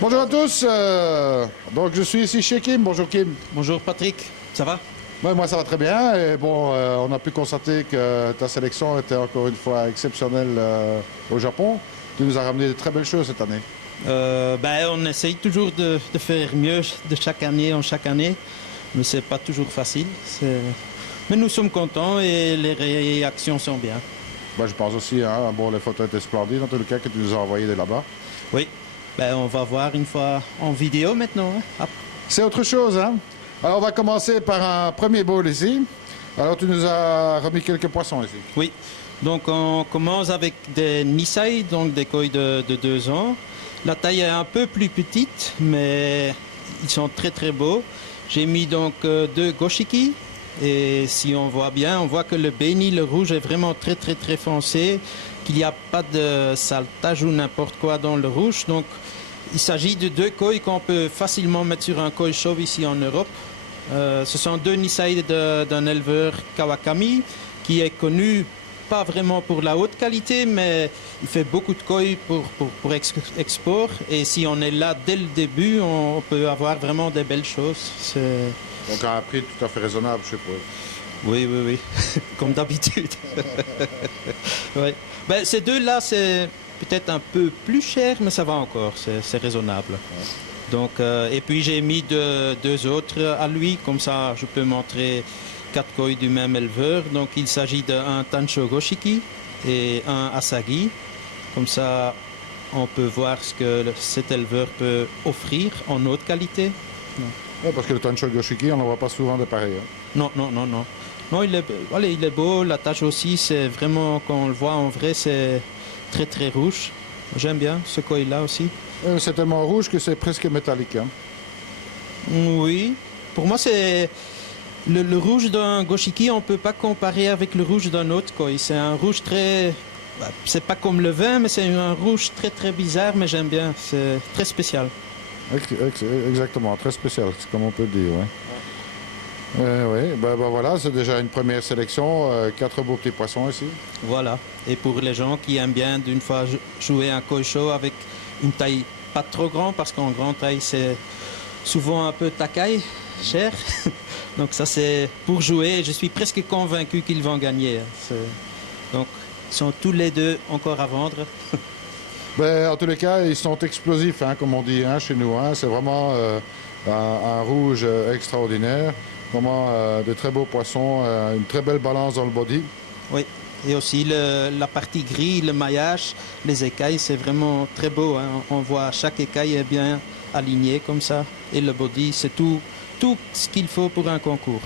Bonjour à tous, donc je suis ici chez Kim. Bonjour Kim. Bonjour Patrick, ça va? Ouais, moi ça va très bien et bon, on a pu constater que ta sélection était encore une fois exceptionnelle au Japon. Tu nous as ramené de très belles choses cette année. On essaye toujours de faire mieux de chaque année en chaque année, mais c'est pas toujours facile. Mais nous sommes contents et les réactions sont bien. Je pense aussi, hein, bon, les photos étaient splendides en tout cas que tu nous as envoyées de là-bas. Oui, on va voir une fois en vidéo maintenant. Hein. C'est autre chose, hein. Alors on va commencer par un premier bowl ici. Alors tu nous as remis quelques poissons ici. Oui, donc on commence avec des Nisei, donc des koi de 2 ans. La taille est un peu plus petite, mais ils sont très très beaux. J'ai mis donc 2 Goshiki. Et si on voit bien, on voit que le béni, le rouge, est vraiment très très très foncé, qu'il n'y a pas de saletage ou n'importe quoi dans le rouge. Donc il s'agit de 2 koi qu'on peut facilement mettre sur un koi chauve ici en Europe. Ce sont 2 Nisei d'un éleveur Kawakami qui est connu pas vraiment pour la haute qualité, mais il fait beaucoup de koi pour export. Et si on est là dès le début, on peut avoir vraiment des belles choses. Donc à un prix tout à fait raisonnable, je suppose. Oui, comme d'habitude. Ouais. Ces deux-là, c'est peut-être un peu plus cher, mais ça va encore, c'est raisonnable. Ouais. Donc, et puis j'ai mis 2 autres à lui, comme ça je peux montrer 4 koi du même éleveur. Donc il s'agit d'un Tancho Goshiki et un Asagi. Comme ça, on peut voir ce que cet éleveur peut offrir en haute qualité. Ouais, parce que le Tancho Goshiki, on n'en voit pas souvent de pareil. Hein. Non. Non, il est beau, la tache aussi, c'est vraiment, quand on le voit en vrai, c'est très très rouge. J'aime bien ce koi-là aussi. C'est tellement rouge que c'est presque métallique. Hein. Oui, pour moi c'est... Le rouge d'un Goshiki, on ne peut pas comparer avec le rouge d'un autre koi. C'est un rouge très... C'est pas comme le vin, mais c'est un rouge très très bizarre, mais j'aime bien, c'est très spécial. Exactement, très spécial, comme on peut dire. Ouais. Oui, voilà, c'est déjà une première sélection, 4 beaux petits poissons ici. Voilà, et pour les gens qui aiment bien d'une fois jouer un koi show avec une taille pas trop grande, parce qu'en grande taille c'est souvent un peu takai, cher. Donc ça c'est pour jouer, je suis presque convaincu qu'ils vont gagner. Donc ils sont tous les 2 encore à vendre. En tous les cas, ils sont explosifs, hein, comme on dit chez nous. Hein. C'est vraiment un rouge extraordinaire. Vraiment de très beaux poissons, une très belle balance dans le body. Oui, et aussi la partie gris, le maillage, les écailles, c'est vraiment très beau. Hein. On voit chaque écaille est bien alignée comme ça. Et le body, c'est tout ce qu'il faut pour un concours.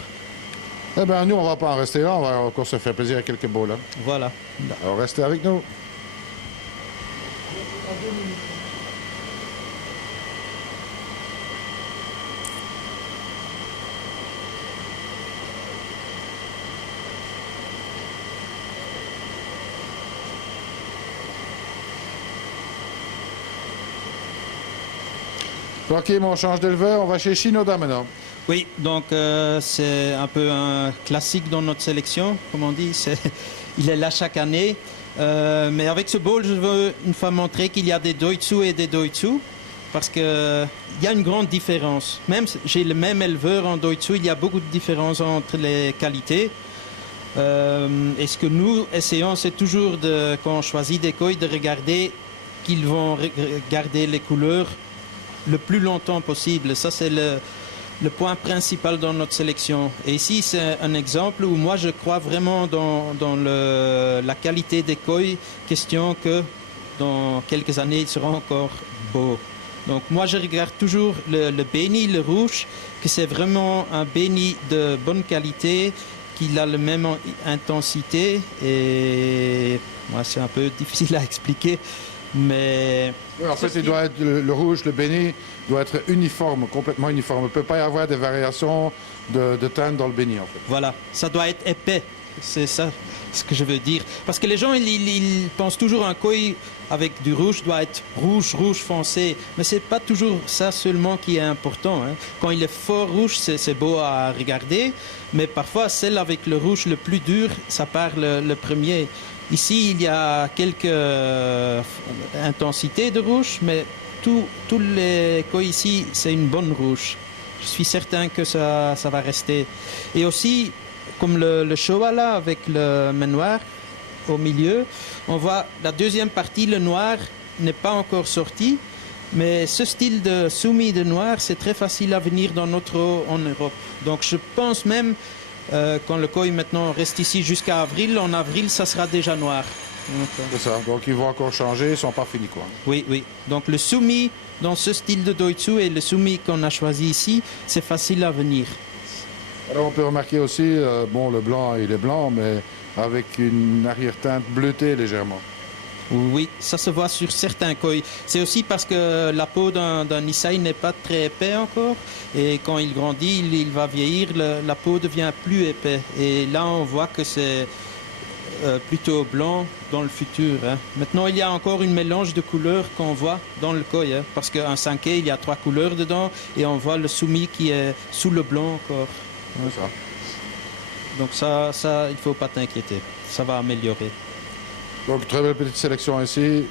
Eh bien, nous, on ne va pas en rester là. On va encore se faire plaisir avec quelques bowls. Hein. Voilà. Alors, restez avec nous. Ok, on change d'éleveur, on va chez Shinoda maintenant. Oui, donc c'est un peu un classique dans notre sélection, comme on dit. Il est là chaque année. Mais avec ce bowl, je veux une fois montrer qu'il y a des Doitsu et des Doitsu. Parce qu'il y a une grande différence. Même j'ai le même éleveur en Doitsu, il y a beaucoup de différences entre les qualités. Et ce que nous essayons, c'est toujours, quand on choisit des koi, de regarder qu'ils vont garder les couleurs le plus longtemps possible. Ça, c'est le point principal dans notre sélection. Et ici, c'est un exemple où moi, je crois vraiment dans la qualité des koi, question que dans quelques années, ils seront encore beaux. Donc moi, je regarde toujours le béni, le rouge, que c'est vraiment un béni de bonne qualité, qu'il a la même intensité. Et moi, c'est un peu difficile à expliquer. Mais oui, en fait, il doit être le rouge, le béni doit être uniforme, complètement uniforme. Il ne peut pas y avoir des variations de teinte dans le béni, en fait. Voilà, ça doit être épais. C'est ça ce que je veux dire. Parce que les gens, ils pensent toujours un koi avec du rouge doit être rouge, rouge foncé. Mais c'est pas toujours ça seulement qui est important. Hein. Quand il est fort rouge, c'est beau à regarder. Mais parfois, celle avec le rouge le plus dur, ça part le premier. Ici, il y a quelques intensités de rouge, mais tous les koi ici, c'est une bonne rouge. Je suis certain que ça va rester. Et aussi, comme le Showa là, avec le main noir au milieu, on voit la deuxième partie, le noir n'est pas encore sorti. Mais ce style de soumis de noir, c'est très facile à venir dans notre eau en Europe. Donc je pense même, quand le koi maintenant reste ici jusqu'à avril, en avril, ça sera déjà noir. C'est ça, donc ils vont encore changer, ils ne sont pas finis quoi. Oui, oui. Donc le soumis dans ce style de Doitsu et le soumis qu'on a choisi ici, c'est facile à venir. Alors on peut remarquer aussi, bon le blanc il est blanc, mais avec une arrière-teinte bleutée légèrement. Oui, ça se voit sur certains koi. C'est aussi parce que la peau d'un Nisei n'est pas très épais encore. Et quand il grandit, il va vieillir, la peau devient plus épais. Et là, on voit que c'est plutôt blanc dans le futur. Hein. Maintenant, il y a encore une mélange de couleurs qu'on voit dans le koi. Hein, parce qu'un Sankei, il y a 3 couleurs dedans. Et on voit le soumis qui est sous le blanc encore. C'est ça. Donc ça, il ne faut pas t'inquiéter. Ça va améliorer. Donc très belle petite sélection ici.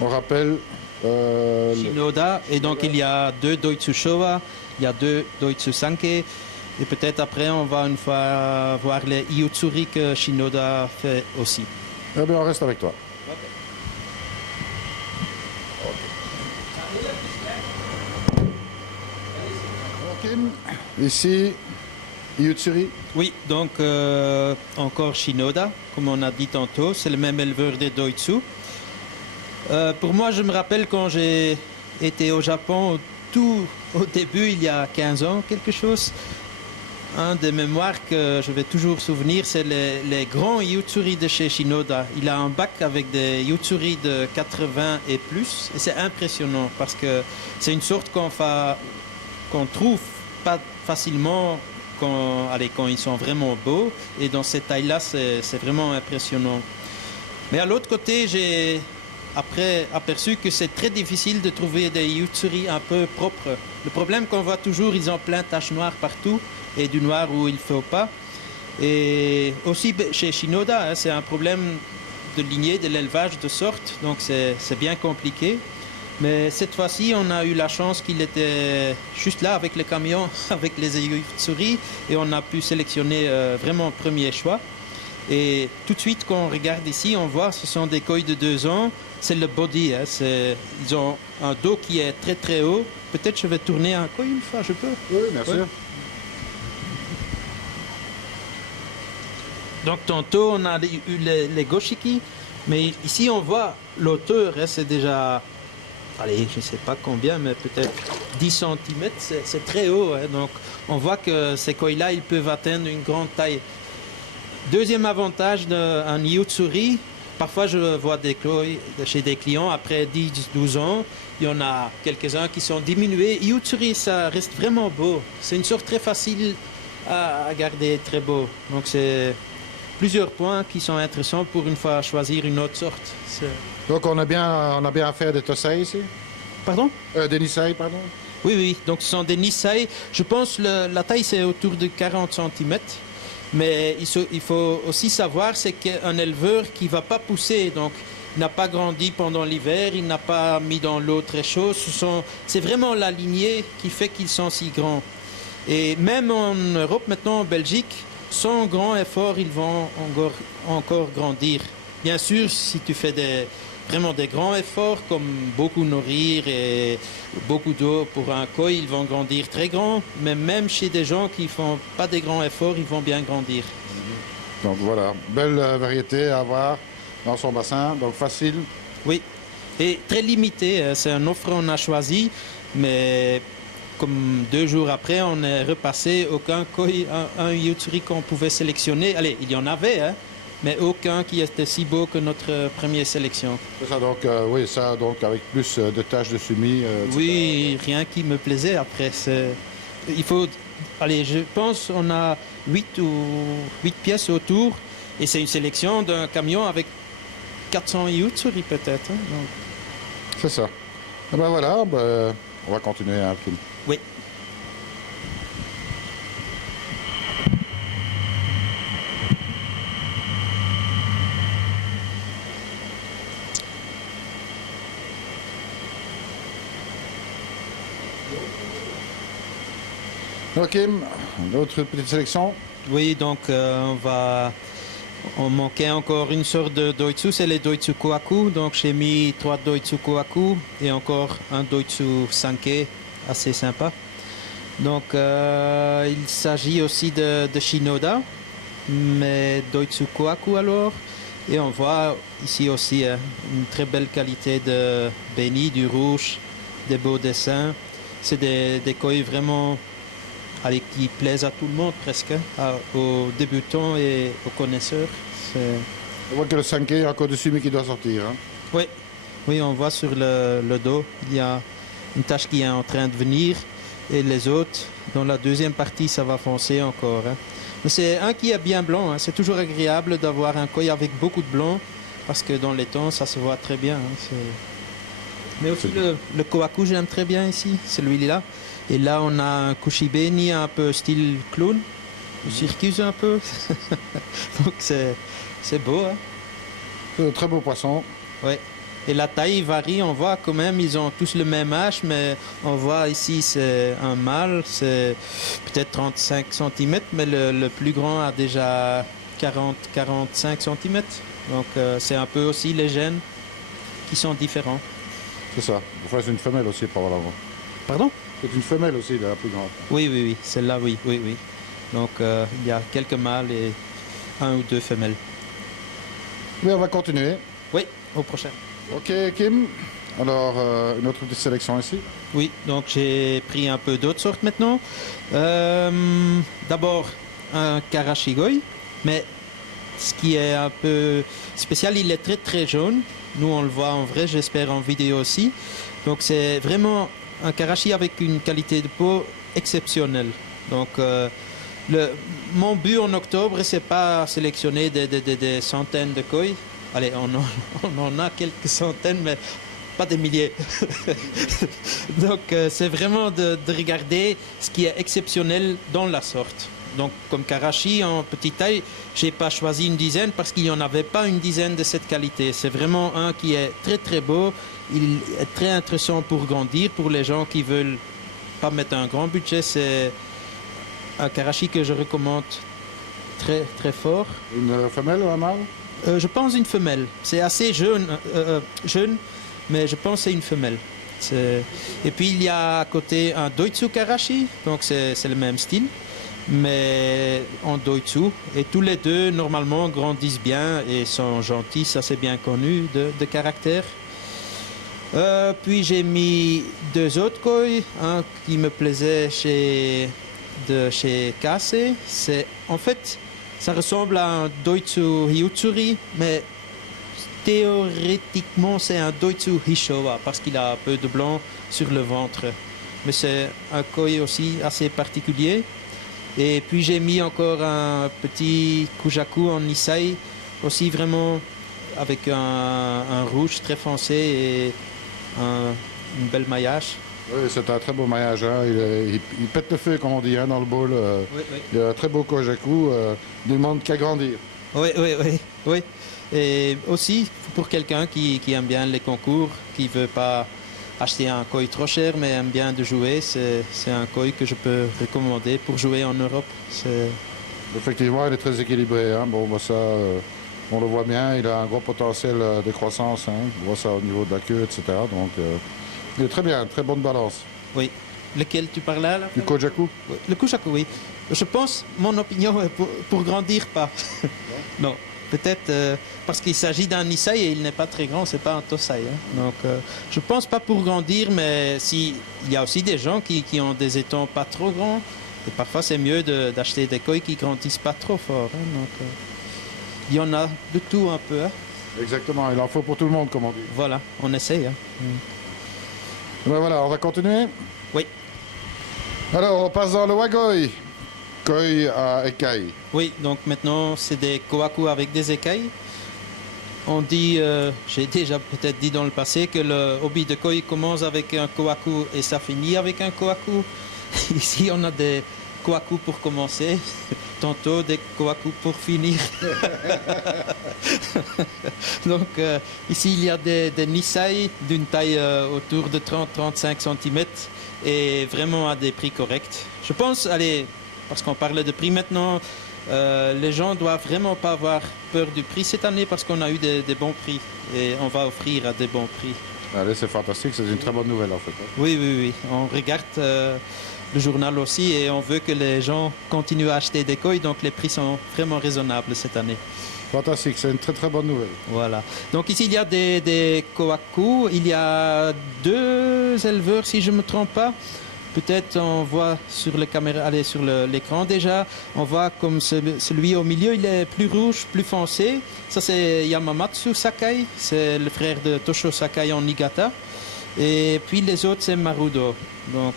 On rappelle... Shinoda, et donc il y a 2 Doitsu Showa, il y a 2 Doitsu Sankei, et peut-être après on va une fois voir les Iyutsuri que Shinoda fait aussi. Eh bien on reste avec toi. Okay. Ici, Iyutsuri. Oui, donc encore Shinoda, comme on a dit tantôt, c'est le même éleveur des Doitsu. Pour moi, je me rappelle quand j'ai été au Japon, tout au début, il y a 15 ans, quelque chose. Un des mémoires que je vais toujours souvenir, c'est les grands Iyutsuri de chez Shinoda. Il a un bac avec des Iyutsuri de 80 et plus. Et c'est impressionnant parce que c'est une sorte qu'on trouve pas facilement quand ils sont vraiment beaux. Et dans cette taille-là, c'est vraiment impressionnant. Mais à l'autre côté, j'ai après aperçu que c'est très difficile de trouver des Iyutsuri un peu propres. Le problème qu'on voit toujours, ils ont plein de taches noires partout et du noir où il ne faut pas. Et aussi chez Shinoda, hein, c'est un problème de lignée, de l'élevage de sorte, donc c'est bien compliqué. Mais cette fois-ci, on a eu la chance qu'il était juste là avec le camion, avec les Iyutsuri, et on a pu sélectionner vraiment premier choix. Et tout de suite, quand on regarde ici, on voit ce sont des koi de 2 ans. C'est le body. Hein, ils ont un dos qui est très très haut. Peut-être je vais tourner un koi une fois, je peux? Oui, bien sûr. Donc tantôt, on a eu les goshiki. Mais ici, on voit l'auteur. Hein, c'est déjà, allez, je ne sais pas combien, mais peut-être 10 cm. C'est très haut. Hein, donc on voit que ces koi-là, ils peuvent atteindre une grande taille. Deuxième avantage d'un Iyutsuri, parfois je vois des koi chez des clients après 10-12 ans, il y en a quelques-uns qui sont diminués. Iyutsuri, ça reste vraiment beau. C'est une sorte très facile à garder, très beau. Donc c'est plusieurs points qui sont intéressants pour une fois choisir une autre sorte. Donc on a bien affaire des Tosei ici? Pardon? Des Nisei, pardon? Oui, oui. Donc ce sont des Nisei. Je pense que la taille c'est autour de 40 cm. Mais il faut aussi savoir, c'est qu'un éleveur qui ne va pas pousser, donc il n'a pas grandi pendant l'hiver, il n'a pas mis dans l'eau très chaude. C'est vraiment la lignée qui fait qu'ils sont si grands. Et même en Europe, maintenant en Belgique, sans grand effort, ils vont encore grandir. Bien sûr, si tu fais vraiment des grands efforts, comme beaucoup nourrir et beaucoup d'eau pour un koi, ils vont grandir très grands. Mais même chez des gens qui ne font pas des grands efforts, ils vont bien grandir. Donc voilà, belle variété à avoir dans son bassin, donc facile. Oui, et très limité. C'est un offre qu'on a choisi, mais comme 2 jours après, on est repassé. Aucun koi, un Iyutsuri qu'on pouvait sélectionner. Allez, il y en avait, hein, mais aucun qui était si beau que notre première sélection. C'est ça, donc oui, ça, donc avec plus de taches de soumis. Oui, rien qui me plaisait après. Il faut allez, je pense on a 8 pièces autour et c'est une sélection d'un camion avec 400 Yutsuri peut-être. Hein, donc. C'est ça. Et ben voilà, ben, on va continuer, hein, Kim. Oui. Ok, d'autres petites sélections. Oui, donc on manquait encore une sorte de Doitsu, c'est les Doitsu Kohaku. Donc j'ai mis 3 Doitsu Kohaku et encore un Doitsu Sankei, assez sympa. Donc il s'agit aussi de Shinoda, mais Doitsu Kohaku alors. Et on voit ici aussi une très belle qualité de béni, du rouge, des beaux dessins. C'est des koi vraiment qui plaisent à tout le monde presque, aux débutants et aux connaisseurs. On voit que le Sankei est encore dessus mais qui doit sortir. Hein. Oui. Oui, on voit sur le dos, il y a une tache qui est en train de venir et les autres, dans la deuxième partie, ça va foncer encore. Hein. Mais c'est un qui est bien blanc, hein. C'est toujours agréable d'avoir un koi avec beaucoup de blanc parce que dans les tons, ça se voit très bien. Hein. Mais aussi le Kohaku, j'aime très bien ici, celui-là. Et là, on a un Kushibeni un peu style clown, le circus un peu. Donc c'est beau. Hein. C'est un très beau poisson. Oui. Et la taille varie, on voit quand même, ils ont tous le même âge, mais on voit ici, c'est un mâle, c'est peut-être 35 cm, mais le plus grand a déjà 40-45 cm. Donc c'est un peu aussi les gènes qui sont différents. C'est ça. Enfin, c'est une femelle aussi, probablement. Pardon? C'est une femelle aussi, la plus grande. Oui, celle-là, oui. Donc, il y a quelques mâles et 1 ou 2 femelles. Mais on va continuer. Oui, au prochain. Ok, Kim. Alors, une autre petite sélection ici. Oui, donc j'ai pris un peu d'autres sortes maintenant. D'abord, un Karashigoi, mais ce qui est un peu spécial, il est très très jaune. Nous, on le voit en vrai, j'espère en vidéo aussi. Donc, c'est vraiment un Karashi avec une qualité de peau exceptionnelle. Donc, mon but en octobre, c'est pas sélectionner des centaines de koi. Allez, on en a quelques centaines, mais pas des milliers. Donc, c'est vraiment de regarder ce qui est exceptionnel dans la sorte. Donc, comme Karashi en petite taille, j'ai pas choisi une dizaine parce qu'il n'y en avait pas une dizaine de cette qualité. C'est vraiment un qui est très très beau. Il est très intéressant pour grandir. Pour les gens qui veulent pas mettre un grand budget, c'est un Karashi que je recommande très très fort. Une femelle ou un mâle? Je pense une femelle. C'est assez jeune, mais je pense que c'est une femelle. Et puis il y a à côté un Doitsu Karashi, donc c'est le même style, mais en Doitsu. Et tous les deux, normalement, grandissent bien et sont gentils, ça c'est bien connu de caractère. Puis j'ai mis 2 autres koi, un qui me plaisait chez Kase. En fait, ça ressemble à un Doitsu Hyutsuri, mais théoriquement c'est un Doitsu Hishowa parce qu'il a un peu de blanc sur le ventre. Mais c'est un koi aussi assez particulier. Et puis j'ai mis encore un petit Kujaku en Nisai, aussi vraiment avec un rouge très foncé et une belle maillage. Oui, c'est un très beau maillage. Hein. Il pète le feu, comme on dit, hein, dans le bowl. Oui. Il y a un très beau Kojaku. Il ne demande qu'à grandir. Oui. Et aussi, pour quelqu'un qui aime bien les concours, qui ne veut pas acheter un koi trop cher, mais aime bien de jouer, c'est un koi que je peux recommander pour jouer en Europe. Effectivement, il est très équilibré. Hein. Bon, bah, ça, on le voit bien. Il a un gros potentiel de croissance. Hein. On voit ça au niveau de la queue, etc. Donc, il est très bien, très bonne balance. Oui. Lequel tu parlais là? Du Kojaku? Oui. Le Kujaku, oui. Je pense, mon opinion est pour grandir pas. Non. Peut-être parce qu'il s'agit d'un Nisai et il n'est pas très grand, c'est pas un Tosai. Hein. Donc, je pense pas pour grandir, mais il y a aussi des gens qui ont des étangs pas trop grands. Et parfois, c'est mieux d'acheter des koi qui grandissent pas trop fort. Hein. Donc, il y en a de tout un peu. Hein. Exactement, il en faut pour tout le monde, comme on dit. Voilà, on essaye. Hein. Ben voilà, on va continuer. Oui. Alors, on passe dans le wagoi. Koi à écailles. Oui, donc maintenant c'est des kohaku avec des écailles. On dit, j'ai déjà peut-être dit dans le passé que le hobby de koi commence avec un kohaku et ça finit avec un kohaku. Ici on a des kohaku pour commencer, tantôt des kohaku pour finir. Donc ici il y a des nisai d'une taille autour de 30-35 cm et vraiment à des prix corrects. Je pense, allez, parce qu'on parle de prix maintenant, les gens doivent vraiment pas avoir peur du prix cette année parce qu'on a eu des bons prix et on va offrir à des bons prix. Allez, c'est fantastique, c'est une très bonne nouvelle en fait. Oui, oui, oui. On regarde le journal aussi et on veut que les gens continuent à acheter des koi, donc les prix sont vraiment raisonnables cette année. Fantastique, c'est une très très bonne nouvelle. Voilà. Donc ici il y a des kohaku, il y a 2 éleveurs si je ne me trompe pas. Peut-être on voit sur les caméras, allez, sur l'écran déjà, on voit comme celui au milieu, il est plus rouge, plus foncé. Ça c'est Yamamatsu Sakai, c'est le frère de Tosho Sakai en Niigata. Et puis les autres c'est Marudo. Donc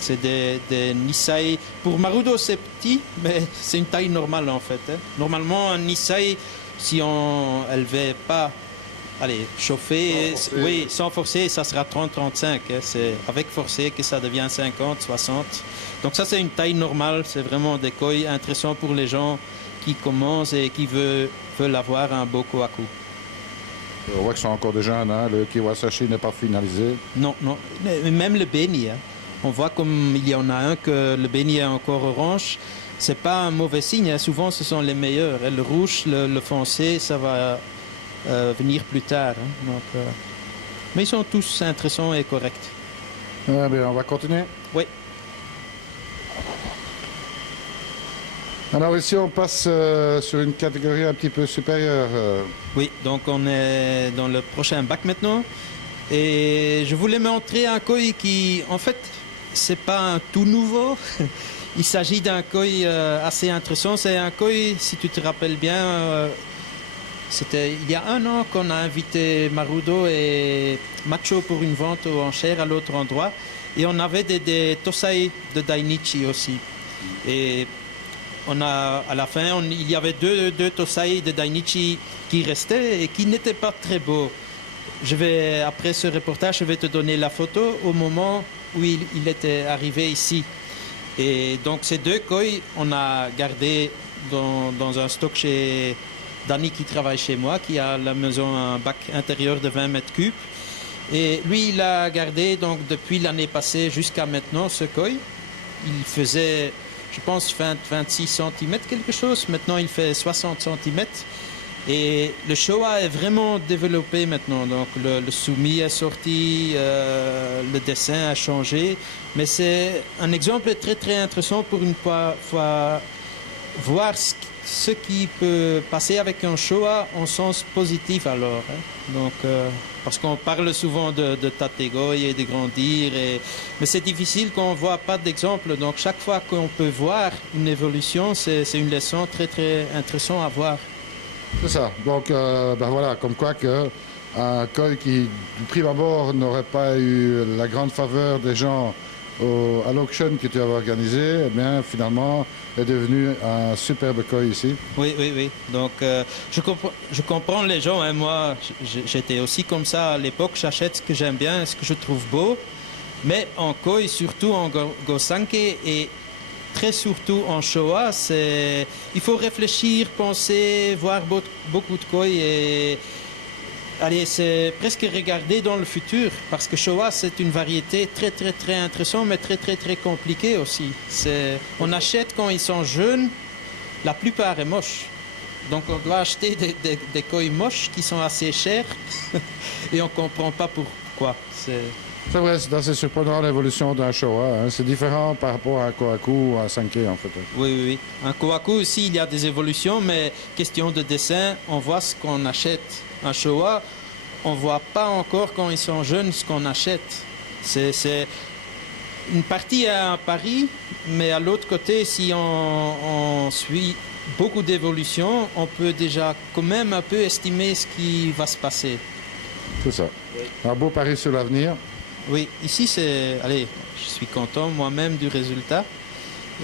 c'est des Nisai. Pour Marudo c'est petit, mais c'est une taille normale en fait. Normalement un Nisai, si on élevait pas, allez, chauffer, oui, sans forcer, ça sera 30-35. C'est avec forcer que ça devient 50-60. Donc ça, c'est une taille normale. C'est vraiment des koi intéressants pour les gens qui commencent et qui veulent avoir un beau kohaku. On voit que sont encore des jeunes, hein? Le Kiwasashi n'est pas finalisé. Non, non. Mais même le beni, hein. On voit comme il y en a un que le beni est encore orange. C'est pas un mauvais signe. Hein. Souvent, ce sont les meilleurs. Et le rouge, le foncé, ça va venir plus tard. Hein. Donc, mais ils sont tous intéressants et corrects. Ah, bien, on va continuer. Oui. Alors ici, on passe sur une catégorie un petit peu supérieure. Oui, donc on est dans le prochain bac maintenant. Et je voulais montrer un koi qui, en fait, c'est pas un tout nouveau. Il s'agit d'un koi assez intéressant. C'est un koi, si tu te rappelles bien, c'était il y a 1 an qu'on a invité Marudo et Macho pour une vente aux enchères à l'autre endroit. Et on avait des tosai de Dainichi aussi. Et à la fin, il y avait deux tosai de Dainichi qui restaient et qui n'étaient pas très beaux. Après ce reportage, je vais te donner la photo au moment où il était arrivé ici. Et donc ces 2 koi, on a gardé dans un stock chez Danny qui travaille chez moi, qui a à la maison un bac intérieur de 20 mètres cubes. Et lui, il a gardé donc depuis l'année passée jusqu'à maintenant ce koi. Il faisait, je pense, 26 cm quelque chose. Maintenant, il fait 60 cm. Et le Showa est vraiment développé maintenant. Donc le sumi est sorti, le dessin a changé. Mais c'est un exemple très très intéressant pour une fois voir ce qui peut passer avec un Showa en sens positif alors. Hein. Donc, parce qu'on parle souvent de tategoi et de grandir, mais c'est difficile quand on ne voit pas d'exemple. Donc chaque fois qu'on peut voir une évolution, c'est une leçon très très intéressante à voir. C'est ça. Donc, ben voilà, comme quoi que un koi qui, du prime abord, n'aurait pas eu la grande faveur des gens à l'auction que tu avais organisé, eh bien, finalement, est devenu un superbe koi ici. Oui, oui, oui. Donc, je comprends les gens. Hein. Moi, j'étais aussi comme ça à l'époque. J'achète ce que j'aime bien, ce que je trouve beau. Mais en koi, surtout en Gosanke et très surtout en Showa, il faut réfléchir, penser, voir beaucoup de koi et allez, c'est presque regarder dans le futur parce que Showa c'est une variété très très très intéressante mais très très très compliquée aussi. On achète quand ils sont jeunes, la plupart est moche. Donc on doit acheter des koi moches qui sont assez chers et on ne comprend pas pourquoi. C'est vrai, c'est assez surprenant l'évolution d'un Showa. Hein. C'est différent par rapport à un kohaku ou à un sanke en fait. Oui, oui, oui. Un kohaku aussi, il y a des évolutions, mais question de dessin, on voit ce qu'on achète. Un Showa, on ne voit pas encore quand ils sont jeunes ce qu'on achète. C'est une partie à un pari, mais à l'autre côté, si on suit beaucoup d'évolutions, on peut déjà quand même un peu estimer ce qui va se passer. C'est ça. Un beau pari sur l'avenir. Oui, ici allez, je suis content moi-même du résultat.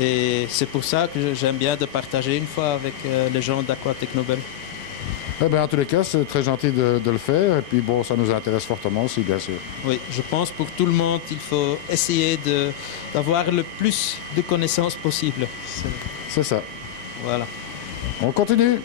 Et c'est pour ça que j'aime bien de partager une fois avec les gens d'Aqua-Technobel. Eh bien, en tous les cas, c'est très gentil de le faire. Et puis, bon, ça nous intéresse fortement aussi, bien sûr. Oui, je pense pour tout le monde, il faut essayer d'avoir le plus de connaissances possible. C'est ça. Voilà. On continue.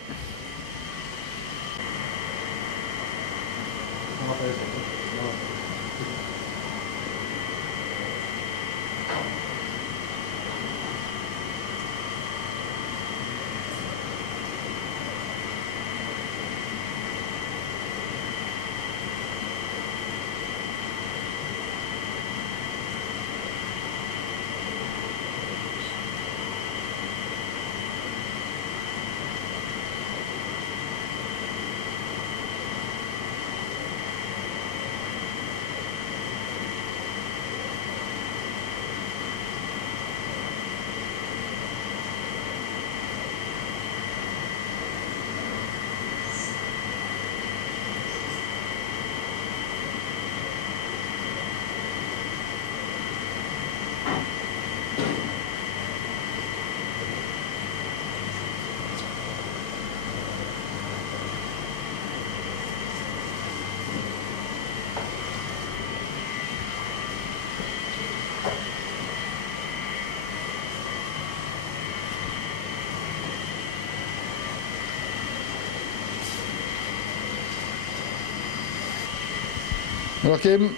Alors, Kim,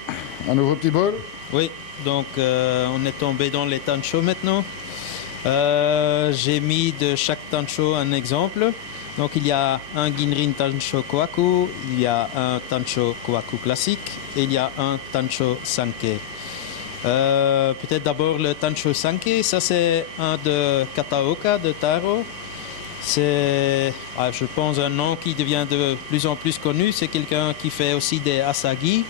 un nouveau petit bol. Oui, donc on est tombé dans les tanchos maintenant. J'ai mis de chaque tancho un exemple. Donc il y a un Ginrin Tancho Kohaku, il y a un Tancho Kohaku classique et il y a un Tancho Sankei. Peut-être d'abord le Tancho Sankei, ça c'est un de Kataoka, de Taro. C'est, je pense, un nom qui devient de plus en plus connu. C'est quelqu'un qui fait aussi des asagi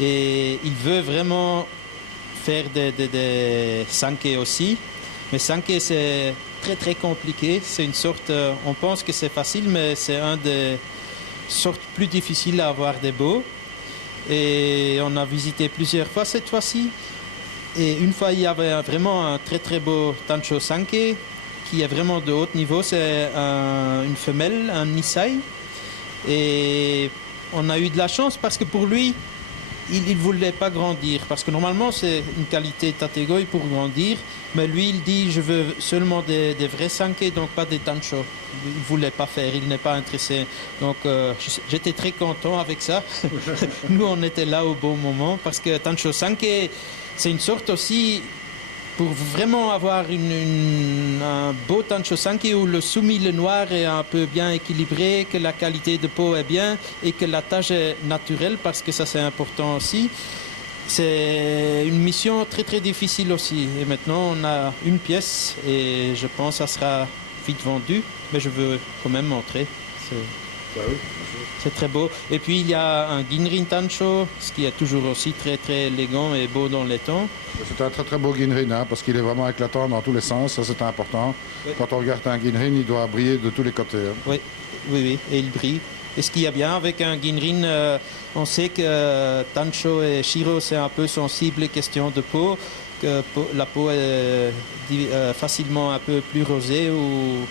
et il veut vraiment faire des sankei aussi. Mais sankei, c'est très très compliqué. C'est une sorte, on pense que c'est facile, mais c'est un des sortes plus difficiles à avoir des beaux. Et on a visité plusieurs fois cette fois-ci. Et une fois, il y avait vraiment un très très beau Tancho Sankei qui est vraiment de haut niveau. C'est une femelle, un Nisai. Et on a eu de la chance parce que pour lui, il ne voulait pas grandir. Parce que normalement, c'est une qualité Tategoi pour grandir. Mais lui, il dit, je veux seulement des vrais Sankei, donc pas des Tancho. Il ne voulait pas faire, il n'est pas intéressé. Donc j'étais très content avec ça. Nous, on était là au bon moment. Parce que Tancho Sankei, c'est une sorte aussi... Pour vraiment avoir un beau Tancho Sankei où le soumis, le noir est un peu bien équilibré, que la qualité de peau est bien et que la tache est naturelle, parce que ça c'est important aussi. C'est une mission très très difficile aussi. Et maintenant on a une pièce et je pense que ça sera vite vendu, mais je veux quand même montrer. C'est très beau. Et puis il y a un Ginrin Tancho, ce qui est toujours aussi très très élégant et beau dans les tons. C'est un très très beau Ginrin, hein, parce qu'il est vraiment éclatant dans tous les sens, ça c'est important. Oui. Quand on regarde un Ginrin, il doit briller de tous les côtés. Hein. Oui, oui, et il brille. Et ce qu'il y a bien avec un Ginrin, on sait que Tancho et Shiro c'est un peu sensible question de peau, que la peau est facilement un peu plus rosée ou...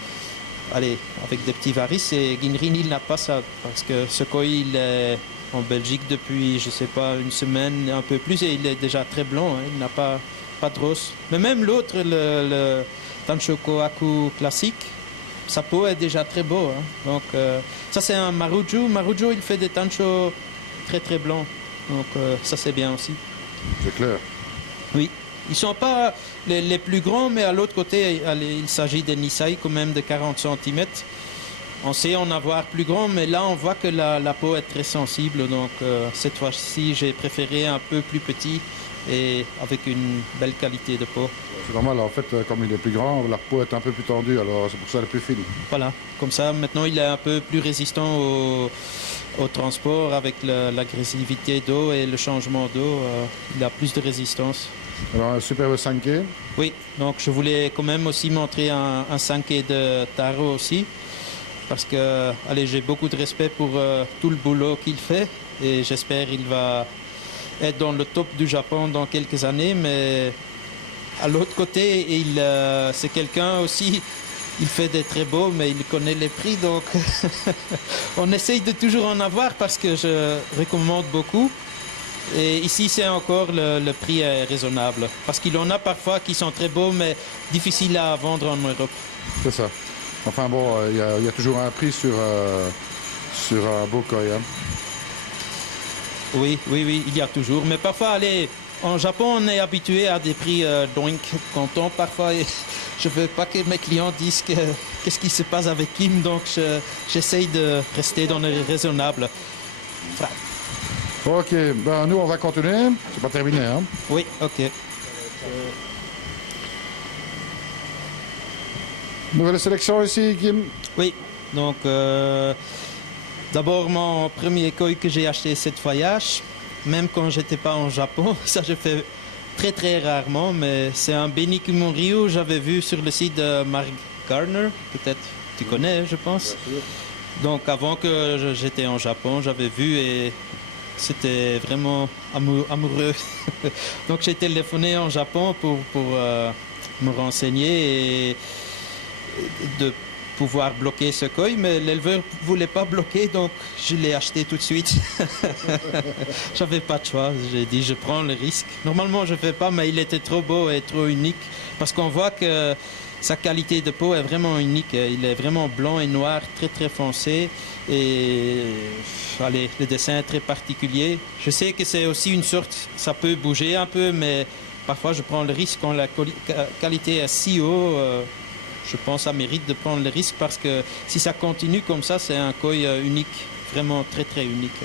Allez, avec des petits varices, et Ginrin il n'a pas ça, parce que ce koi il est en Belgique depuis, je sais pas, une semaine, un peu plus, et il est déjà très blanc, hein, il n'a pas de rose. Mais même l'autre, le Tancho Kohaku classique, sa peau est déjà très beau. Hein. Donc ça c'est un Marujo. Marujo il fait des Tancho très très blancs, donc ça c'est bien aussi. C'est clair. Oui. Ils ne sont pas les plus grands, mais à l'autre côté, il s'agit des Nisai quand même de 40 cm. On sait en avoir plus grand, mais là, on voit que la peau est très sensible. Donc, cette fois-ci, j'ai préféré un peu plus petit et avec une belle qualité de peau. C'est normal, en fait, comme il est plus grand, la peau est un peu plus tendue, alors c'est pour ça qu'elle est plus fine. Voilà, comme ça, maintenant, il est un peu plus résistant au transport avec l'agressivité d'eau et le changement d'eau. Il a plus de résistance. Alors, un superbe Sankei. Oui, donc je voulais quand même aussi montrer un Sankei de Taro aussi, parce que allez, j'ai beaucoup de respect pour tout le boulot qu'il fait et j'espère qu'il va être dans le top du Japon dans quelques années, mais à l'autre côté, c'est quelqu'un aussi, il fait des très beaux, mais il connaît les prix, donc on essaye de toujours en avoir parce que je recommande beaucoup. Et ici, c'est encore le prix est raisonable, parce qu'il en a parfois qui sont très beaux, mais difficiles à vendre en Europe. C'est ça. Enfin bon, il y a toujours un prix sur un beau koi. Hein. Oui, il y a toujours. Mais parfois, allez, en Japon, on est habitué à des prix doink comptants parfois. Et je ne veux pas que mes clients disent qu'est-ce qui se passe avec Kim, donc j'essaye de rester dans le raisonnable. Enfin, Ok, ben nous on va continuer. C'est pas terminé, hein. oui, ok. Nouvelle sélection ici, Kim. Oui, donc d'abord mon premier koi que j'ai acheté cette voyage, même quand j'étais pas en Japon, ça je fais très très rarement, mais c'est un Benikumo Ryu, j'avais vu sur le site de Mark Garner, peut-être tu connais je pense. Donc avant que j'étais en Japon, j'avais vu et c'était vraiment amoureux. Donc j'ai téléphoné en Japon pour me renseigner et de pouvoir bloquer ce koi, mais l'éleveur ne voulait pas bloquer, donc je l'ai acheté tout de suite. J'avais pas de choix, j'ai dit je prends le risque. Normalement je ne fais pas, mais il était trop beau et trop unique, parce qu'on voit que sa qualité de peau est vraiment unique. Il est vraiment blanc et noir, très très foncé, et allez, le dessin est très particulier. Je sais que c'est aussi une sorte, ça peut bouger un peu, mais parfois je prends le risque quand la qualité est si haut. Je pense que ça mérite de prendre le risque parce que si ça continue comme ça, c'est un koi unique, vraiment très très unique.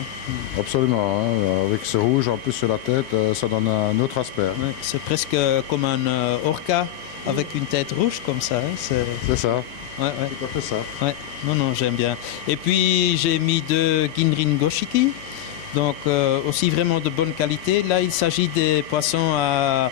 Absolument, hein. Avec ce rouge en plus sur la tête, ça donne un autre aspect. Hein. Ouais, c'est presque comme un orca avec une tête rouge comme ça. Hein. C'est ça, ouais. tout à fait ça. Ouais. Non, j'aime bien. Et puis j'ai mis 2 Ginrin Goshiki, donc aussi vraiment de bonne qualité. Là, il s'agit des poissons à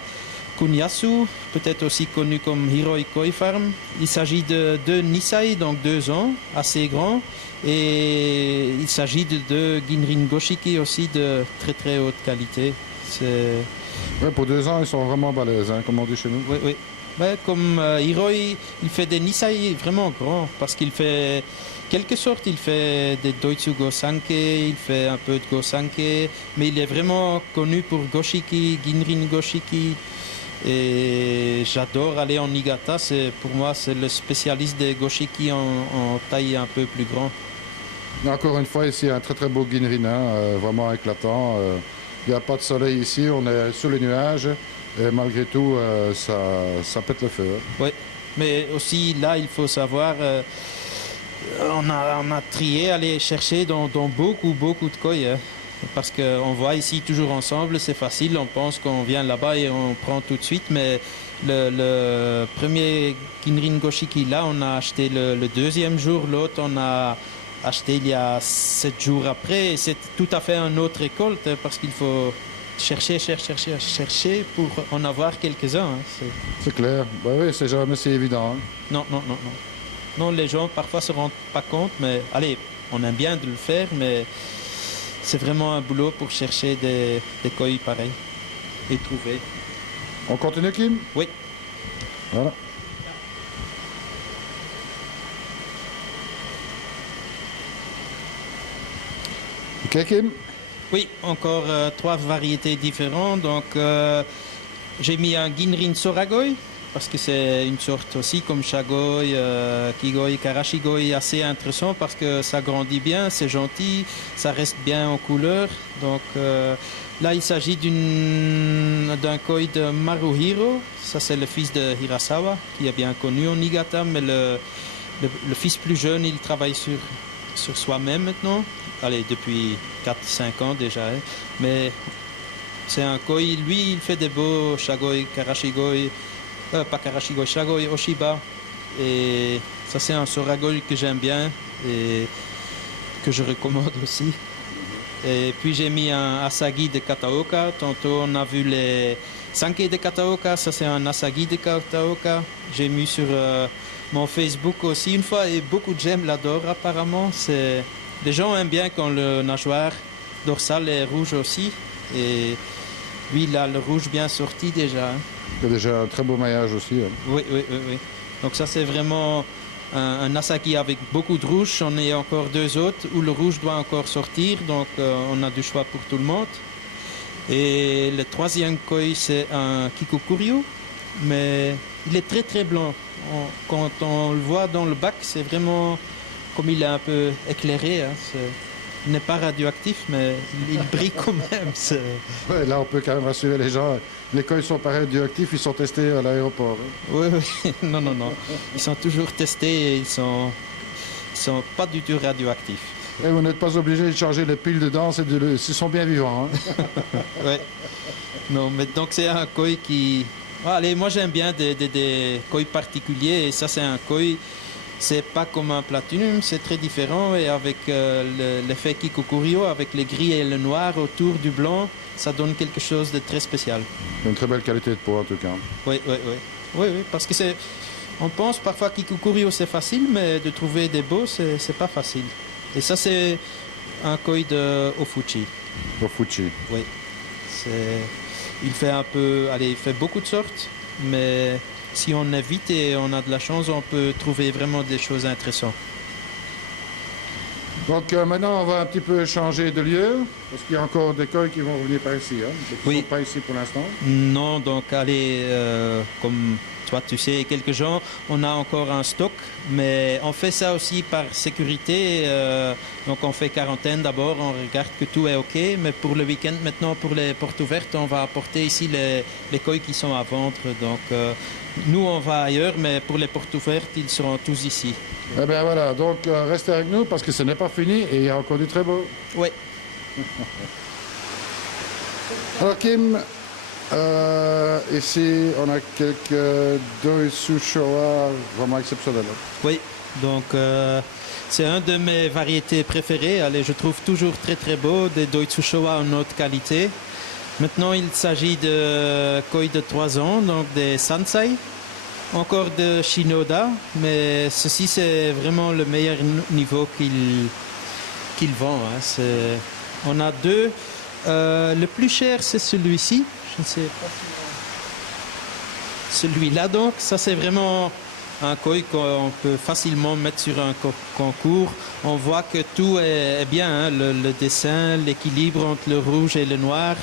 Kunyasu, peut-être aussi connu comme Hiroi Koi Farm. Il s'agit de 2 Nisai, donc 2 ans, assez grands. Et il s'agit de 2 Ginrin Goshiki aussi de très très haute qualité. Ouais, pour 2 ans, ils sont vraiment balèzes, hein, comme on dit chez nous. Oui. Ouais, comme Hiroi, il fait des Nisai vraiment grands parce qu'il fait quelque sorte, il fait des Doitsu Gosanke, il fait un peu de Gosanke, mais il est vraiment connu pour Goshiki, Ginrin Goshiki. Et j'adore aller en Niigata, pour moi c'est le spécialiste des Goshiki en taille un peu plus grand. Encore une fois, ici, un très très beau Ginrin, vraiment éclatant. Il n'y a pas de soleil ici, on est sous les nuages, et malgré tout, ça pète le feu. Hein. Oui, mais aussi là, il faut savoir, on a trié, aller chercher dans beaucoup de koi. Hein. Parce qu'on voit ici toujours ensemble, c'est facile, on pense qu'on vient là-bas et on prend tout de suite, mais le premier Ginrin Goshiki là, on a acheté le deuxième jour, l'autre on a acheté il y a 7 jours après, et c'est tout à fait une autre récolte parce qu'il faut chercher pour en avoir quelques-uns. Hein. C'est clair, bah oui, c'est jamais si évident. Hein. Non, les gens parfois se rendent pas compte, mais allez, on aime bien de le faire, mais c'est vraiment un boulot pour chercher des koi pareils et trouver. On continue, Kim? Oui. Voilà. Ok, Kim? Oui, encore 3 variétés différentes. Donc, j'ai mis un Ginrin Soragoi, parce que c'est une sorte aussi comme Shagoi, Kigoi, Karashigoi, assez intéressant parce que ça grandit bien, c'est gentil, ça reste bien en couleur. Donc là, il s'agit d'un koi de Maruhiro. Ça, c'est le fils de Hirasawa, qui est bien connu en Niigata, mais le fils plus jeune, il travaille sur soi-même maintenant. Allez, depuis 4-5 ans déjà. Hein. Mais c'est un koi, lui, il fait des beaux Shagoi, Karashigoi. Pas Karashigoi, Shagoi, Oshiba. Et ça, c'est un Soragoi que j'aime bien et que je recommande aussi. Et puis, j'ai mis un Asagi de Kataoka. Tantôt, on a vu les Sankei de Kataoka. Ça, c'est un Asagi de Kataoka. J'ai mis sur mon Facebook aussi une fois et beaucoup de gens l'adorent apparemment. Les gens aiment bien quand le nageoire dorsal est rouge aussi. Et lui, il a le rouge bien sorti déjà. Hein. Il y a déjà un très beau maillage aussi. Hein. Oui, oui, oui, oui. Donc ça, c'est vraiment un Asaki avec beaucoup de rouge. On est encore deux autres où le rouge doit encore sortir. Donc on a du choix pour tout le monde. Et le troisième koi, c'est un Kikukuryu. Mais il est très très blanc. Quand on le voit dans le bac, c'est vraiment comme il est un peu éclairé. Hein, il n'est pas radioactif, mais il brille quand même. Ouais, là, on peut quand même rassurer les gens. Les koi sont pas radioactifs, ils sont testés à l'aéroport. Hein. Oui, oui, non, non, non. Ils sont toujours testés et ils sont pas du tout radioactifs. Et vous n'êtes pas obligé de changer les piles dedans, s'ils sont bien vivants. Hein. Oui. Non, mais donc c'est un koi qui... allez, moi j'aime bien des koi particuliers et ça c'est un koi, c'est pas comme un platinum, c'est très différent et avec l'effet Kikukuryo, avec les gris et le noir autour du blanc, ça donne quelque chose de très spécial. Une très belle qualité de peau en tout cas. Oui, oui, oui. Oui, oui, parce que on pense parfois Kikukuryo c'est facile, mais de trouver des beaux c'est pas facile. Et ça c'est un koi de Ofuchi. Ofuchi. Oui. Il fait un peu, allez, il fait beaucoup de sortes, mais si on est vite et on a de la chance, on peut trouver vraiment des choses intéressantes. Donc maintenant, on va un petit peu changer de lieu, parce qu'il y a encore des koi qui vont revenir par ici. Hein, mais qui ne sont pas ici pour l'instant. Non, donc allez, comme toi tu sais, quelques gens, on a encore un stock, mais on fait ça aussi par sécurité. Donc on fait quarantaine d'abord, on regarde que tout est OK, mais pour le week-end maintenant, pour les portes ouvertes, on va apporter ici les koi qui sont à vendre. Donc nous, on va ailleurs, mais pour les portes ouvertes, ils seront tous ici. Eh bien voilà, donc restez avec nous parce que ce n'est pas fini et il y a encore du très beau. Oui. Alors Kim, ici on a quelques Doitsu Showa vraiment exceptionnels. Oui, donc c'est un de mes variétés préférées. Allez, je trouve toujours très très beau, des Doitsu Showa en haute qualité. Maintenant, il s'agit de koi de 3 ans, donc des Sansai. Encore de Shinoda, mais ceci c'est vraiment le meilleur niveau qu'il vend. Hein. On a deux. Le plus cher c'est celui-ci. Je ne sais pas si... Celui-là donc, ça c'est vraiment un koi qu'on peut facilement mettre sur un concours. On voit que tout est bien, hein. Le dessin, l'équilibre entre le rouge et le noir,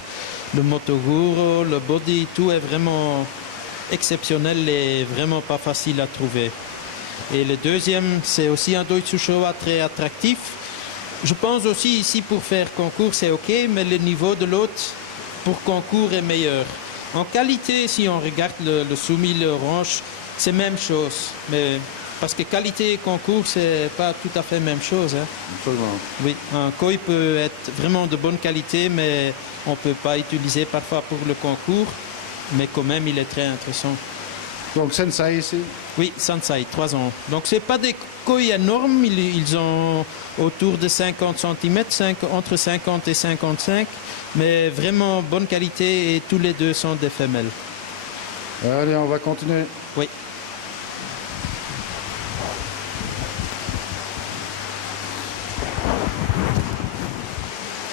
le motoguro, le body, tout est vraiment exceptionnel et vraiment pas facile à trouver. Et le deuxième, c'est aussi un Doitsu Showa très attractif. Je pense aussi ici pour faire concours c'est OK, mais le niveau de l'autre pour concours est meilleur. En qualité, si on regarde le soumis, le orange, c'est même chose. Mais parce que qualité et concours, c'est pas tout à fait la même chose. Hein. Absolument. Oui, un koi peut être vraiment de bonne qualité, mais on peut pas utiliser parfois pour le concours. Mais quand même, il est très intéressant. Donc Sensei ici? Oui, Sansai, 3 ans. Donc c'est pas des koi énormes, ils ont autour de 50 cm, entre 50 et 55, mais vraiment bonne qualité et tous les deux sont des femelles. Allez, on va continuer. Oui.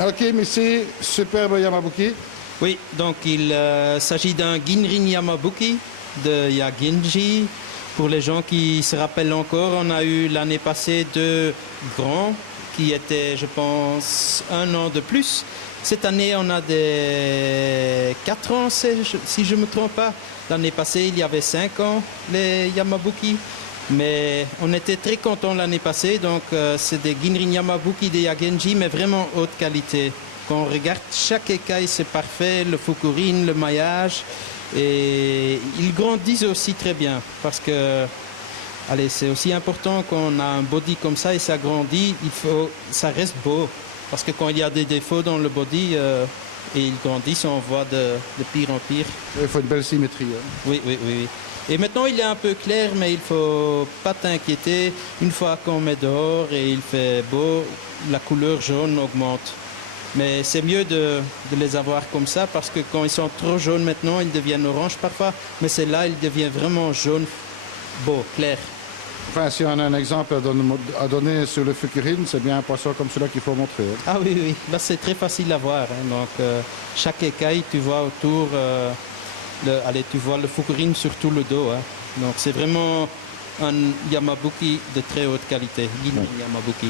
Ok, mais ici, superbe Yamabuki. Oui, donc il s'agit d'un Ginrin Yamabuki de Yagenji. Pour les gens qui se rappellent encore, on a eu l'année passée 2 grands qui étaient, je pense, 1 an de plus. Cette année, on a des 4 ans, si je ne me trompe pas. L'année passée, il y avait 5 ans, les Yamabuki. Mais on était très contents l'année passée. Donc, c'est des Ginrin Yamabuki de Yagenji, mais vraiment haute qualité. Quand on regarde chaque écaille, c'est parfait, le fukurin, le maillage. Et ils grandissent aussi très bien. Parce que, allez, c'est aussi important qu'on a un body comme ça et ça grandit, ça reste beau. Parce que quand il y a des défauts dans le body et ils grandissent, on voit de pire en pire. Il faut une belle symétrie. Hein. Oui, oui, oui, oui. Et maintenant, il est un peu clair, mais il ne faut pas t'inquiéter. Une fois qu'on met dehors et il fait beau, la couleur jaune augmente. Mais c'est mieux de les avoir comme ça parce que quand ils sont trop jaunes maintenant, ils deviennent orange parfois. Mais c'est là, ils deviennent vraiment jaune, beau, clair. Enfin, si on a un exemple à donner sur le fukurin, c'est bien un poisson comme celui-là qu'il faut montrer. Hein. Ah oui, oui, là c'est très facile à voir. Hein. Donc chaque écaille, tu vois autour, tu vois le fukurin sur tout le dos. Hein. Donc c'est vraiment un Yamabuki de très haute qualité, Ginrin Yamabuki.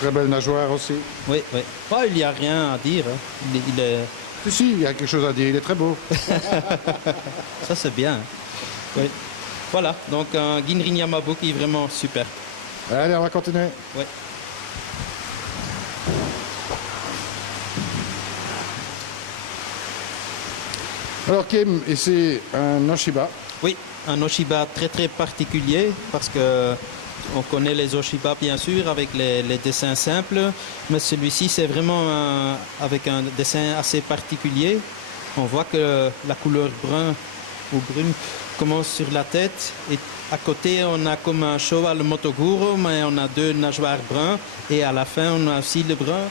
Très belle nageoire aussi. Oui, oui. Ah, il n'y a rien à dire. Hein. Il est... Si, il y a quelque chose à dire, il est très beau. Ça c'est bien. Hein. Oui. Voilà, donc un Ginrin Yamabuki vraiment super. Allez, on va continuer. Oui. Alors Kim, ici un Oshiba. Oui, un Oshiba très très particulier parce que on connaît les Oshiba bien sûr avec les dessins simples, mais celui-ci c'est vraiment avec un dessin assez particulier. On voit que la couleur brun ou brune commence sur la tête et à côté on a comme un Showa le Motoguro, mais on a deux nageoires bruns et à la fin on a aussi le brun.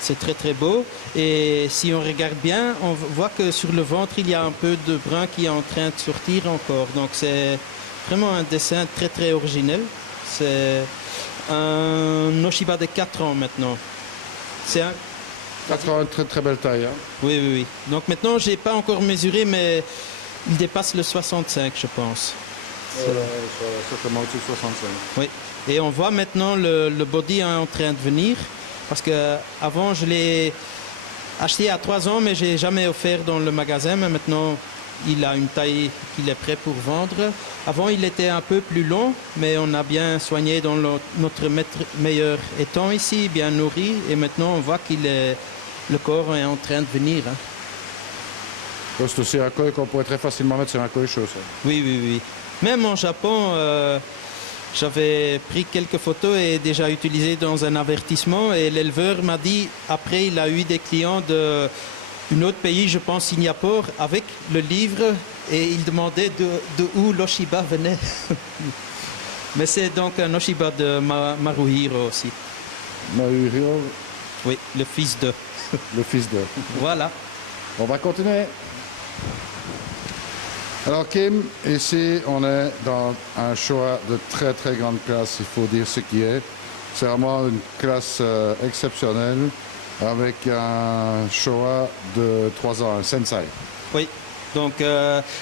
C'est très très beau et si on regarde bien, on voit que sur le ventre il y a un peu de brun qui est en train de sortir encore. Donc c'est vraiment un dessin très très original. C'est un Oshiba de 4 ans maintenant. C'est un 4 ans, très très belle taille. Hein. Oui, oui, oui. Donc maintenant j'ai pas encore mesuré, mais il dépasse le 65 je pense. Certainement au-dessus de 65. Oui. Et on voit maintenant le body est en train de venir. Parce que avant je l'ai acheté à 3 ans, mais j'ai jamais offert dans le magasin. Mais maintenant, il a une taille qu'il est prêt pour vendre. Avant, il était un peu plus long, mais on a bien soigné dans notre meilleur étang ici, bien nourri. Et maintenant, on voit le corps est en train de venir. Hein. C'est aussi un koi qu'on pourrait très facilement mettre sur un koi chaud. Ça. Oui, oui, oui. Même en Japon. J'avais pris quelques photos et déjà utilisé dans un avertissement et l'éleveur m'a dit, après il a eu des clients d'un autre pays, je pense Singapour, avec le livre et il demandait de où l'Oshiba venait. Mais c'est donc un Oshiba de Maruhiro aussi. Maruhiro. Oui, le fils de. Le fils de. Voilà. On va continuer. Alors Kim, ici on est dans un Showa de très très grande classe, il faut dire ce qui est. C'est vraiment une classe exceptionnelle avec un Showa de 3 ans, un Sensei. Oui, donc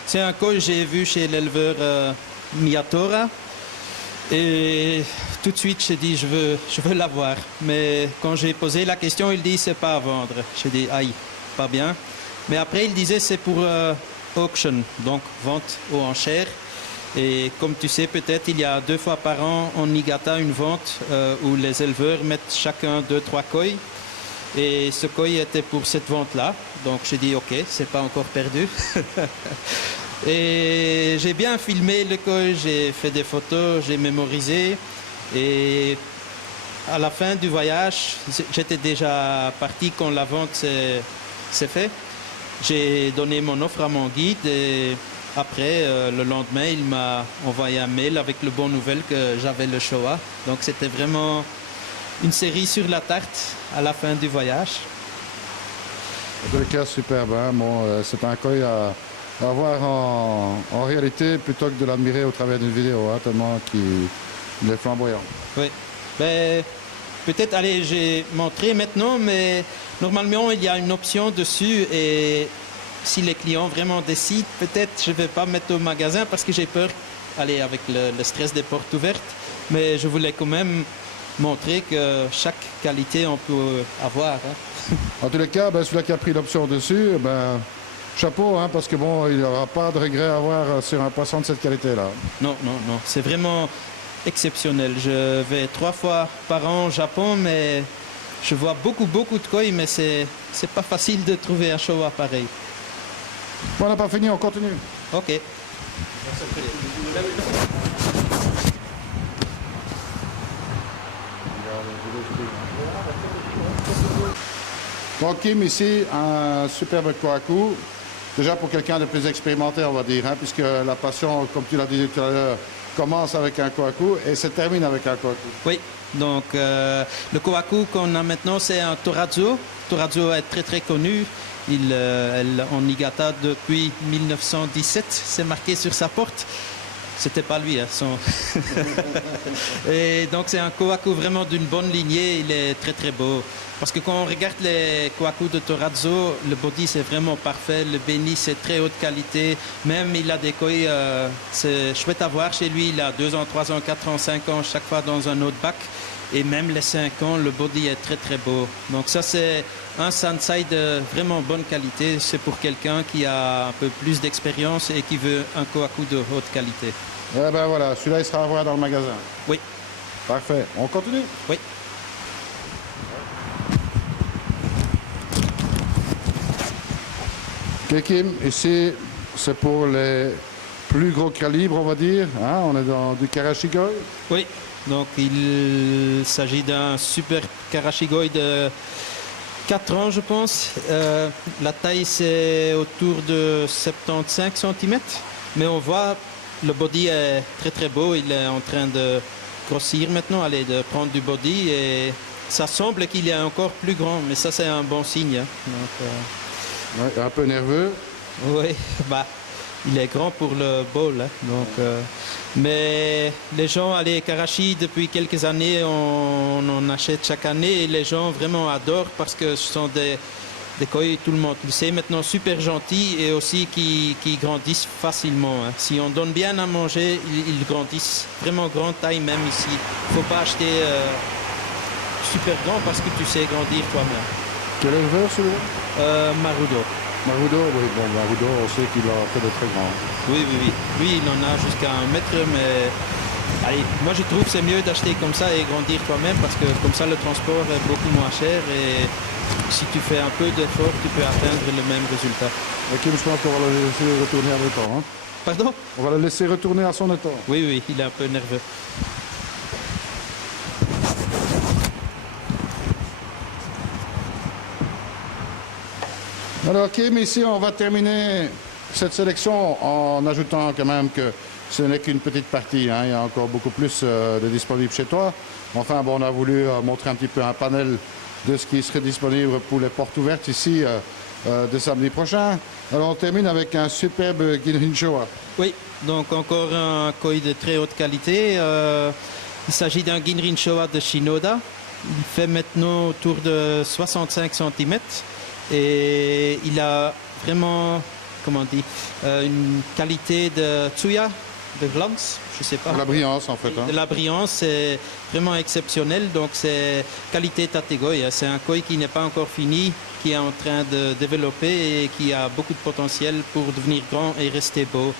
c'est un koi que j'ai vu chez l'éleveur Miyatora et tout de suite j'ai dit je veux l'avoir. Mais quand j'ai posé la question, il dit c'est pas à vendre. J'ai dit aïe, pas bien. Mais après il disait c'est pour... auction, donc vente aux enchères. Et comme tu sais peut-être, il y a 2 fois par an en Niigata une vente où les éleveurs mettent chacun 2-3 koi. Et ce koi était pour cette vente-là. Donc j'ai dit ok, c'est pas encore perdu. Et j'ai bien filmé le koi, j'ai fait des photos, j'ai mémorisé. Et à la fin du voyage, j'étais déjà parti quand la vente s'est faite. J'ai donné mon offre à mon guide et après, le lendemain, il m'a envoyé un mail avec le bon nouvelle que j'avais le Showa. Donc c'était vraiment une série sur la tarte à la fin du voyage. En tous les cas, superbe. Hein? Bon, c'est un koi à voir en réalité plutôt que de l'admirer au travers d'une vidéo, hein, tellement qu'il est flamboyant. Oui. Ben, peut-être, allez, j'ai montré maintenant, mais normalement, il y a une option dessus et si les clients vraiment décident, peut-être je ne vais pas mettre au magasin parce que j'ai peur, allez, avec le stress des portes ouvertes, mais je voulais quand même montrer que chaque qualité on peut avoir. Hein. En tous les cas, ben, celui qui a pris l'option dessus, ben, chapeau, hein, parce que bon, il n'y aura pas de regret à avoir sur un poisson de cette qualité-là. Non, non, non, c'est vraiment exceptionnel. Je vais 3 fois par an au Japon, mais je vois beaucoup de koi, mais c'est pas facile de trouver un Showa pareil. Bon, on n'a pas fini, on continue. Ok. Donc Kim, ici, un superbe kohaku. Déjà pour quelqu'un de plus expérimenté, on va dire, hein, puisque la passion, comme tu l'as dit tout à l'heure, commence avec un kohaku et se termine avec un kohaku. Oui, donc le kohaku qu'on a maintenant, c'est un Torazo. Torazo est très très connu. Elle en Niigata depuis 1917, c'est marqué sur sa porte. c'était pas lui. Hein, Et donc c'est un Kohaku vraiment d'une bonne lignée, il est très très beau. Parce que quand on regarde les Kohaku de Torazo, le body c'est vraiment parfait, le béni c'est très haute qualité. Même il a des koi, c'est chouette à voir chez lui, il a 2 ans, 3 ans, 4 ans, 5 ans, chaque fois dans un autre bac. Et même les 5 ans, le body est très très beau. Donc ça c'est un Sansai de vraiment bonne qualité. C'est pour quelqu'un qui a un peu plus d'expérience et qui veut un Kohaku de haute qualité. Eh ben voilà, celui-là il sera à voir dans le magasin. Oui. Parfait, on continue? Oui. Ok Kim, ici c'est pour les plus gros calibres on va dire. Hein? On est dans du Karashigoi. Oui. Donc il s'agit d'un super Karashigoi de 4 ans je pense. La taille c'est autour de 75 cm. Mais on voit le body est très très beau. Il est en train de grossir maintenant, de prendre du body. Et ça semble qu'il est encore plus grand. Mais ça c'est un bon signe. Hein. Donc, Ouais, un peu nerveux. oui, bah, il est grand pour le bowl. Hein. Donc, mais les gens, Karachi, depuis quelques années, on en achète chaque année et les gens vraiment adorent parce que ce sont des koi, tout le monde le sait maintenant, super gentils et aussi qui grandissent facilement. Hein. Si on donne bien à manger, ils grandissent vraiment grande taille même ici. Il ne faut pas acheter super grand parce que tu sais grandir toi-même. Quel éleveur celui-là? Marudo. Marudo, oui, bon, Marudo, on sait qu'il a fait de très grands. Oui, oui, oui. Lui, il en a jusqu'à 1 mètre, mais allez, moi je trouve que c'est mieux d'acheter comme ça et grandir toi-même parce que comme ça le transport est beaucoup moins cher et si tu fais un peu d'effort, tu peux atteindre le même résultat. Ok, je pense qu'on va le laisser retourner à l'étang. Hein? Pardon? On va le laisser retourner à son étang. Oui, oui, il est un peu nerveux. Alors Kim, ici on va terminer cette sélection en ajoutant quand même que ce n'est qu'une petite partie. Hein. Il y a encore beaucoup plus de disponible chez toi. Enfin, bon, on a voulu montrer un petit peu un panel de ce qui serait disponible pour les portes ouvertes ici de samedi prochain. Alors on termine avec un superbe Ginrin Showa. Oui, donc encore un koi de très haute qualité. Il s'agit d'un Ginrin Showa de Shinoda. Il fait maintenant autour de 65 cm. Et il a vraiment, comment on dit, une qualité de tsuya, de glance, je sais pas. De la brillance en fait. Hein. De la brillance, c'est vraiment exceptionnel. Donc c'est qualité tategoi. C'est un koi qui n'est pas encore fini, qui est en train de développer et qui a beaucoup de potentiel pour devenir grand et rester beau.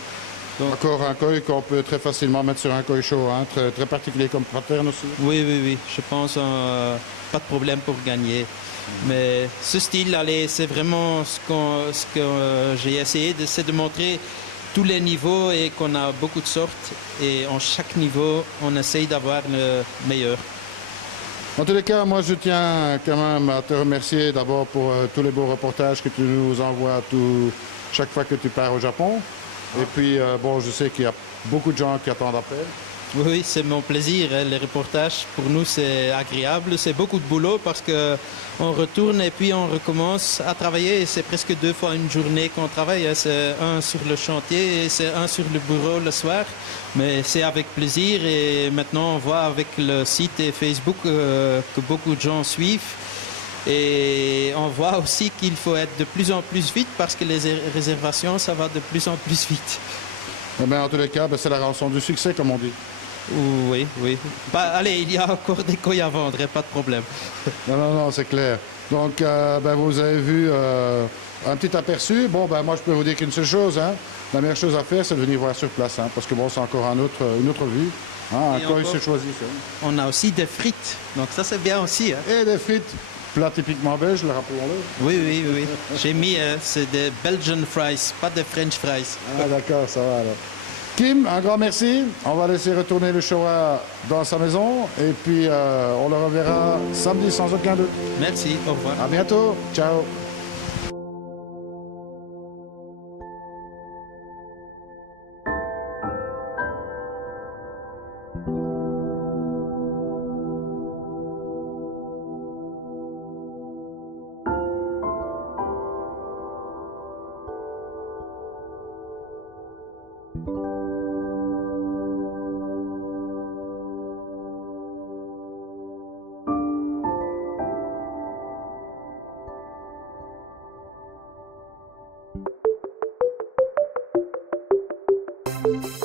Donc, encore un koi qu'on peut très facilement mettre sur un koi show, hein, très, très particulier comme pattern aussi. Oui, oui, oui. Je pense pas de problème pour gagner. Mais ce style, c'est vraiment ce que j'ai essayé, c'est de montrer tous les niveaux et qu'on a beaucoup de sortes. Et en chaque niveau, on essaye d'avoir le meilleur. En tous les cas, moi je tiens quand même à te remercier d'abord pour tous les beaux reportages que tu nous envoies chaque fois que tu pars au Japon. Et puis, bon, je sais qu'il y a beaucoup de gens qui attendent après. Oui, c'est mon plaisir. Hein. Les reportages, pour nous, c'est agréable. C'est beaucoup de boulot parce qu'on retourne et puis on recommence à travailler. C'est presque 2 fois une journée qu'on travaille. Hein. C'est un sur le chantier et c'est un sur le bureau le soir. Mais c'est avec plaisir et maintenant on voit avec le site et Facebook que beaucoup de gens suivent. Et on voit aussi qu'il faut être de plus en plus vite parce que les réservations, ça va de plus en plus vite. Eh bien, en tous les cas, c'est la rançon du succès, comme on dit. Oui, oui. Bah, allez, il y a encore des koi à vendre, pas de problème. Non, c'est clair. Donc, vous avez vu un petit aperçu. Bon, moi, je peux vous dire qu'une seule chose. Hein. La meilleure chose à faire, c'est de venir voir sur place. Hein, parce que bon, c'est encore une autre vue. Hein, un koi, c'est choisi. On a aussi des frites. Donc ça, c'est bien aussi. Hein. Et des frites. Plat typiquement belge, le rappelons-le. Oui, oui, oui. J'ai mis, c'est des Belgian fries, pas des French fries. Ah, d'accord, ça va alors. Kim, un grand merci. On va laisser retourner le Showa dans sa maison et puis on le reverra samedi sans aucun doute. Merci, au revoir. À bientôt. Ciao. Bye.